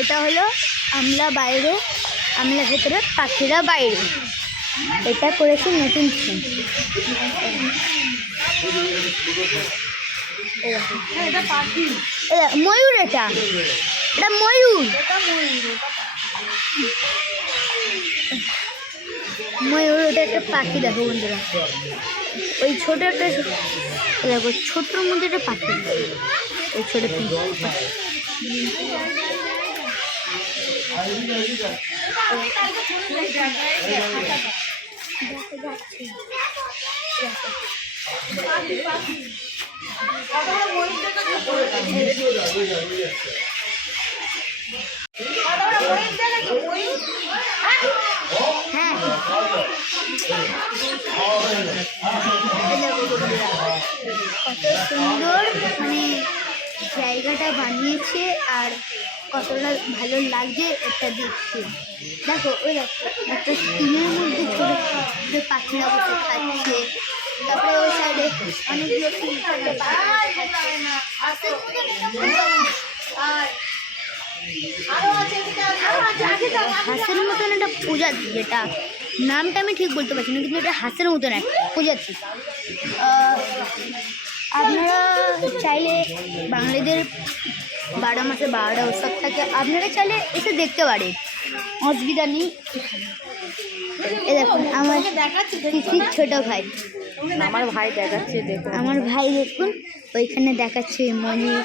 এটা হলো আমলা বাইরে, আমলা ভেতরে, পাখিরা বাইরে। এটা করেছি নতুন থিম। ময়ূর, এটা ময়ূর, ময়ূর। ওটা একটা পাখি, দেখো বন্ধুরা, ওই ছোট একটা, দেখো ছোটোর মধ্যে একটা পাখি, ওই ছোট হ্যাঁ, কত সুন্দর মানে জায়গাটা বানিয়েছে, আর কতটা ভালো লাগছে এটা দেখতে। দেখো ওই দেখো একটা টিমের মধ্যে ছোটো ছোটো পাখিরা বসে খাচ্ছে, তারপরে ওই সাইডে অনেকগুলো টিম থাকে, হাঁসের মতন একটা প্রজাতি, যেটা নামটা আমি ঠিক বলতে পারছি না, কিন্তু এটা হাঁসের মতন একটা প্রজাতি। আপনারা চাইলে বাঙালিদের 12 মাসে 12টা উৎসব থাকে, আপনারা চাইলে এসে দেখতে পারেন, অসুবিধা নেই। এ দেখুন আমার পিসির ছোট ভাই, আমার ভাই দেখাচ্ছে, দেখুন আমার ভাই দেখুন ওইখানে দেখাচ্ছে ময়ূর।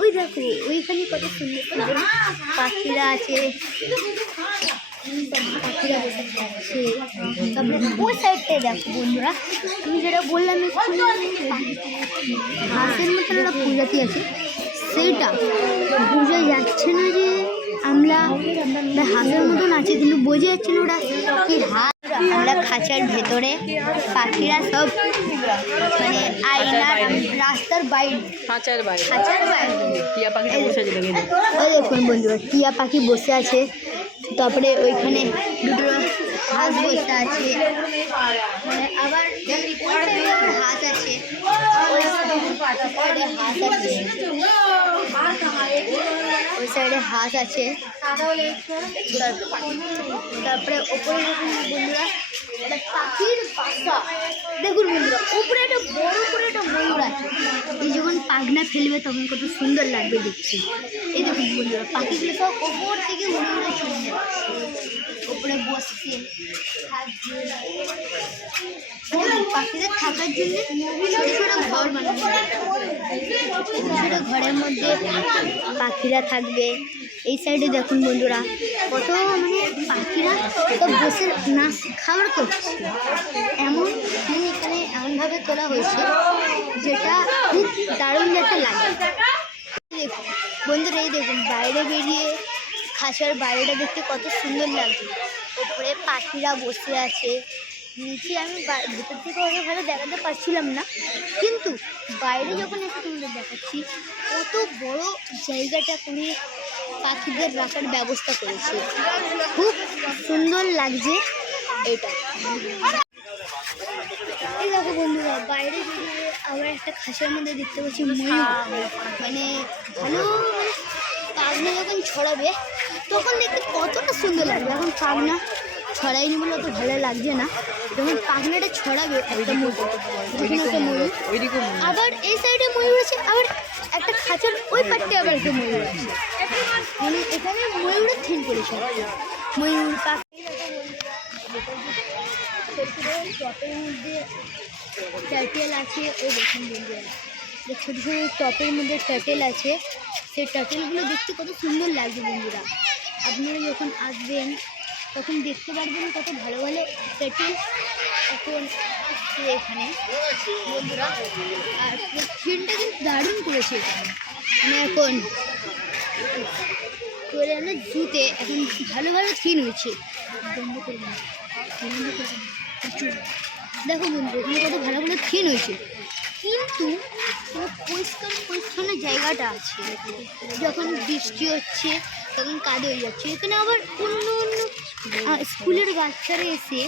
ওই দেখো ওইখানে কত সুন্দর সুন্দর পাখিরা আছে, পাখিরা বসে খাচ্ছে। তারপরে ওই সাইডটায় দেখো বন্ধুরা, আমি যেটা বললাম হাঁসের মতন একটা প্রজাতি আছে, সেইটা বোঝা যাচ্ছে না যে আমরা হাঁসের মতন আছে, কিন্তু বোঝা যাচ্ছে না ওটা কি হাঁস। আমরা খাঁচার ভেতরে, পাখিরা সব মানে আয়নার রাস্তার বাইরে, খাঁচার বাইরে টিয়া পাখি বসে আছে। ওই দেখুন বন্ধুরা, টিয়া পাখি বসে আছে, তারপরে ওইখানে দুটো হাঁস বসে আছে, মানে আবার হাঁস আছে, ওই সাইডে হাঁস আছে, ওই সাইডে হাঁস আছে। তারপরে ওপরে দেখুন বন্ধুরা পাখির বাসা, দেখুন বন্ধুরা উপরে একটা বড় করে একটা ময়ূর আছে, এই যখন পাখনা ফেলবে তখন কত সুন্দর লাগবে দেখতে। এই দেখুন বন্ধুরা পাখিগুলো সব ওপর থেকে উড়ে উড়ে চলে যাচ্ছে, ওপরে বসছে পাখিদের থাকার জন্য ছোটো ছোটো ঘর বানানো, ছোটো ঘরের মধ্যে পাখিরা থাকবে। এই সাইডে দেখুন বন্ধুরা কত মানে পাখিরা সব বসে নাচ খাবার করছে, এমন মানে এখানে এমনভাবে তোলা হয়েছে যেটা খুব দারুণ একটা লাগে। দেখুন বন্ধুরা, এই দেখুন বাইরে বেরিয়ে খাঁচার বাইরেটা দেখতে কত সুন্দর লাগছে, ওপরে পাখিরা বসে আছে, নিচে আমি ভেতর থেকে অত ভালো দেখাতে পারছিলাম না, কিন্তু বাইরে যখন এসে তোমাদের দেখাচ্ছি কত বড় জায়গাটা করে পাখিদের রাখার ব্যবস্থা করেছে, খুব সুন্দর লাগছে এটা। এই দেখো বন্ধুরা বাইরে বেরিয়ে আবার একটা খাঁচার মধ্যে দেখতে পাচ্ছি ময়ূর, মানে ভালো পাখনা যখন ছড়াবে তখন দেখতে কতটা সুন্দর লাগবে। এখন পাখনা ছড়াইনি বলে অত ভালো লাগছে না, যখন পাখনাটা ছড়াবে একটা ময়ূর, আবার এই সাইডে ময়ূর আছে, আবার একটা খাঁচার ওই পাটে আবার একটা ময়ূর আছে, মানে এখানে ময়ূরের থিম করেছে, ময়ূর পাখি। টপের মধ্যে টার্টেল আছে, ওই দেখুন বন্ধুরা ছোটো ছোটো টপের মধ্যে টার্টেল আছে, সেই টার্টেলগুলো দেখতে কত সুন্দর লাগছে বন্ধুরা। আপনারা যখন আসবেন তখন দেখতে পারবেন কত ভালো ভালো টার্টেল এখন এখানে বন্ধুরা। আর থিমটা কিন্তু দারুণ করেছে এখানে, মানে এখন করে আমরা জুতে এখন ভালো ভালো থিম হয়েছে। বন্ধ করে দেখো বন্ধু এখানে কত ভালো ভালো থিম হয়েছে, কিন্তু পরিষ্কার পরিচ্ছন্ন জায়গাটা আছে, যখন বৃষ্টি হচ্ছে তখন কাদা হয়ে যাচ্ছে। এখানে আবার অন্য অন্য স্কুলের বাচ্চারা এসে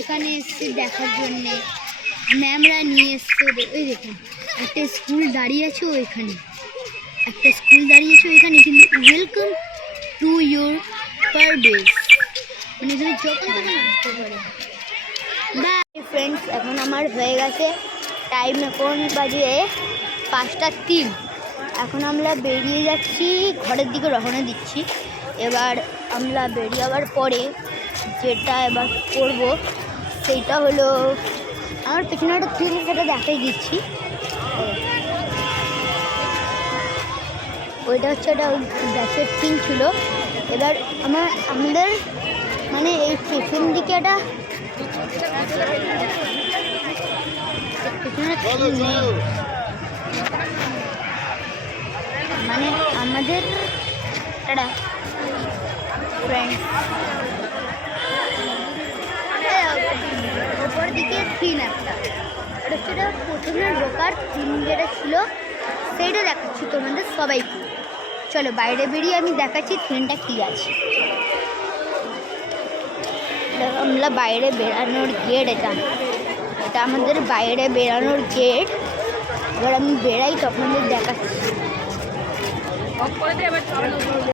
এখানে এসে দেখার জন্যে ম্যামরা নিয়ে এসছে। ওই দেখুন একটা স্কুল দাঁড়িয়ে আছে ওইখানে, একটা স্কুল দাঁড়িয়েছে ওইখানে, কিন্তু ওয়েলকাম টু ইয়োর পারডেস, মানে তুমি যখন তখন আসতে পারো। বাই ফ্রেন্ডস, এখন আমার হয়ে গেছে টাইম, এখন বাজে 5:03। এখন আমরা বেরিয়ে যাচ্ছি, ঘরের দিকে রওনা দিচ্ছি। এবার আমরা বেরিয়ে যাওয়ার পরে যেটা এবার করব সেইটা হলো, আমার পেছনে একটা টিম, সেটা দেখাই দিচ্ছি। ওইটা হচ্ছে একটা গ্যাসের টিন ছিল। এবার আমাদের মানে এই পেছন দিকে একটা পেছনে নেই, মানে আমাদের একটা ফ্রেন্ড ওপর দিকে টিন একটা, ওটা হচ্ছে প্রথমে ঢোকার টিন যেটা ছিল সেইটা দেখাচ্ছি তোমাদের সবাইকে। চলো বাইরে বেরিয়ে আমি দেখাচ্ছি ট্রেনটা কী আছে। আমরা বাইরে বেরানোর গেট, এটা এটা আমাদের বাইরে বেরানোর গেট। এবার আমি বেরাই তখন দেখাচ্ছি।